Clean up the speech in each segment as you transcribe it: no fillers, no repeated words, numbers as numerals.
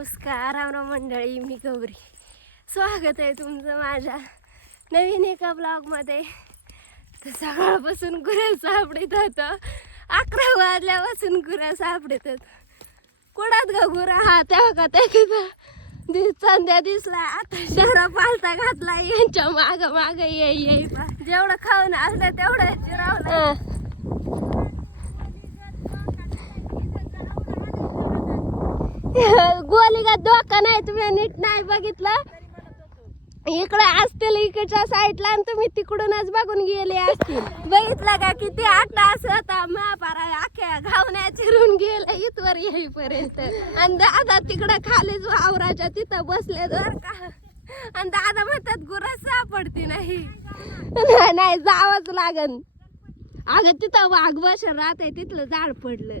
नमस्कार रामराम मंडळी, मी गौरी. स्वागत आहे तुमचं माझ्या नवीन एका ब्लॉगमध्ये. तर सकाळपासून गुरं सापडत होतं, 11 वाजल्यापासून गुरं सापडतात. कुडात ग गुरं? हा तेव्हा का ते संध्या दिसला. आता शहरा पालता घातला, यांच्या माग माग ये जेवढं खाऊन असलं तेवढं जिरावलं. गोलीगा धोका नाही, तुम्ही नीट नाही बघितलं. इकडे असतील इकडच्या साईडला आणि तुम्ही तिकडूनच बघून गेले असतील. बघितलं का किती आटा असं होता, महापारा अख्या घावण्या चिरून गेलं इथवर येईपर्यंत. आणि दादा तिकडं खालीच वावराच्या तिथं बसले बर का. आणि दादा म्हणतात गुरं सापडती नाही. नाही जावंच लागन. अगं तिथं वाघ बसर राहत आहे, तिथलं झाड पडलं.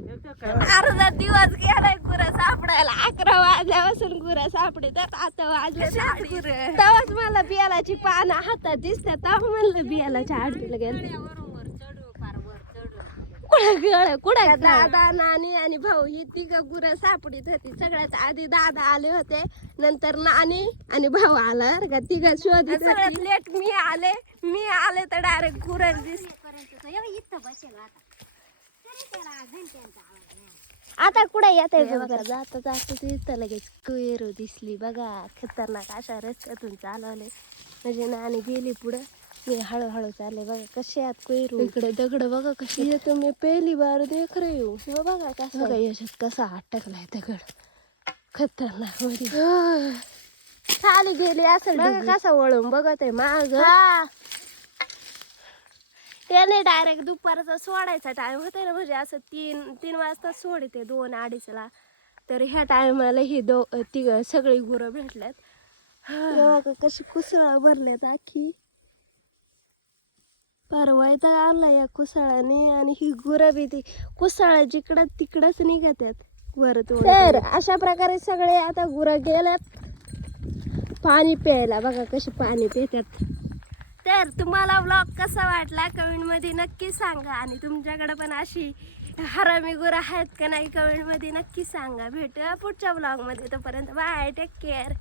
अर्धा दिवस गेलाय गुरं सापडायला. 11 वाजल्यापासून गुरं सापडतात. आता वाजले 7 गुरं. तेव्हाच मला बियालाची पानं हातात दिसतात. तेव्हा म्हणलं बियालाच्या आडवीला गेलं. कुठं दादा, नानी आणि भाऊ ही तिघं गुरं सापडीत होती. सगळ्यात आधी दादा आले होते, नंतर नानी आणि भाऊ आला का. तिघं शोधित. सगळ्यात लेट मी आले तर डायरेक्ट गुरं दिसत. आता कुठे येत आहे जाता जाता तिथं लगेच कोयरू दिसली बघा. खतरनाक अशा रस्त्यातून चालवले. म्हणजे नानी गेली पुढं, मी हळूहळू चालले. बघा कसे आत कोयरू. इकडे दगड बघा कशी येतो. मी पहिली बार देख रे येऊ. बघा कसं बघा याच्यात कसा अटकलाय दगड. खतरनाक मध्ये खाली गेली असेल. बघा कसा वळून बघत आहे माग. त्याने डायरेक्ट दुपारचा सोडायचा टाइम होता ना, म्हणजे असं 3 वाजता सोडते, 2-2:30ला. तर ह्या टायमाला ही तिघ सगळी गुरं भेटल्यात. कशी कुसळा भरल्यात आखी. परवायचा आणला या कुसळाने. आणि ही गुरं बी ती कुसळा जिकडं तिकडच निघतात वरत. तर अशा प्रकारे सगळे आता गुरं गेल्यात पाणी प्यायला. बघा कशी पाणी पितात. तर तुम्हाला व्लॉग कसा वाटला कमेंट मध्ये नक्की सांगा. आणि तुमच्याकडे पण अशी हरामी गुरं आहेत का नाही कमेंट मध्ये नक्की सांगा. भेटूया पुढच्या व्लॉग मध्ये. तोपर्यंत बाय, टेक केअर.